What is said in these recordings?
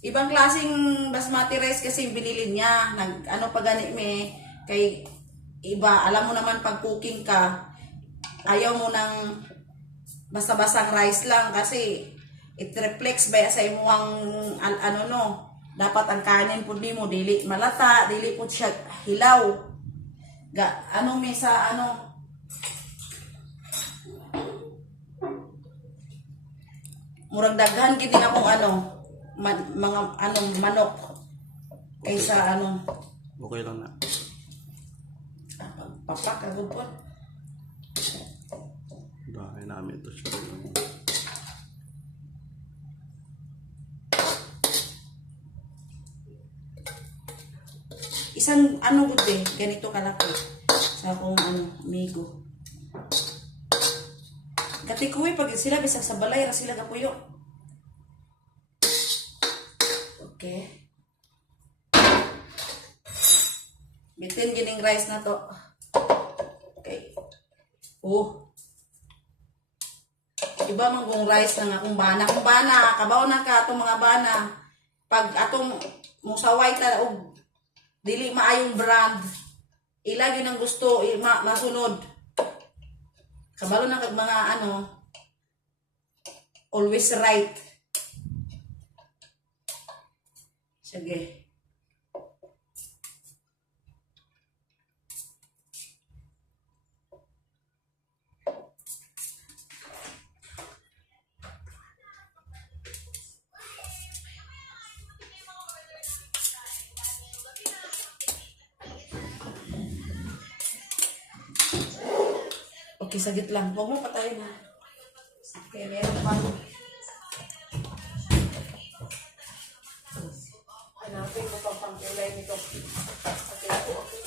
Ibang klaseng basmati rice kasi binili niya. Ano pa gani me, kay iba, alam mo naman pag cooking ka, ayaw mo ng basta-basang rice lang kasi it reflects ba sa imuhang ano no. Dapat ang kanin pud nimo dili malata, dili pud siya hilaw. Ano me sa ano, murag daghan gid na akong ano, mga anong manok kaysa ano. Okay lang na. Papak agad po. Dahil namin ito siya. Isang ano gud eh, ganito kalaki sa akong ano, amigo. Katikuwi pag sila bisag sa balay ra sila gapuyo. Okay. Bitin gining rice na to. Okay. Iba man kung rice na nga kung bana. Kung bana, kabaw na ka atong mga bana. Pag atong musaway ta og dili maayong brand, ilagi ng gusto, masunod. Kabalo na kag mga ano, always right. Sige. Okay, sagit lang. Huwag mo patayin ha. Okay, meron pa. Hanapin ko pang pangkulay nito. Okay.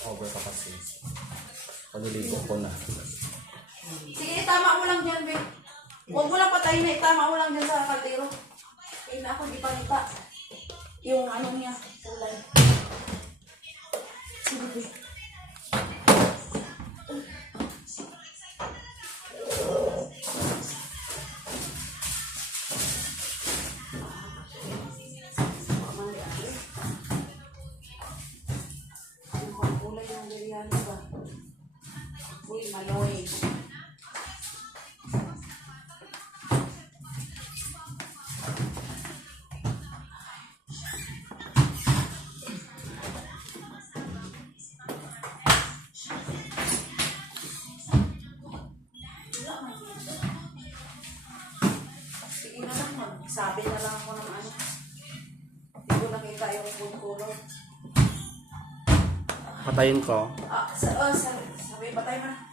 Over ka kasi. Paliligo ko na. Sige, itama mo lang dyan, be. Huwag mo lang patayin na. Itama mo lang dyan sa kaldero. Kaya na ako, di pa. Yung ano niya, kulay. Sige, be. Uy, maloy. Sige na lang, magsabi na lang ako ng ano. Hindi ko nakita yung kulong. Patayin ko. Sabi, patay na.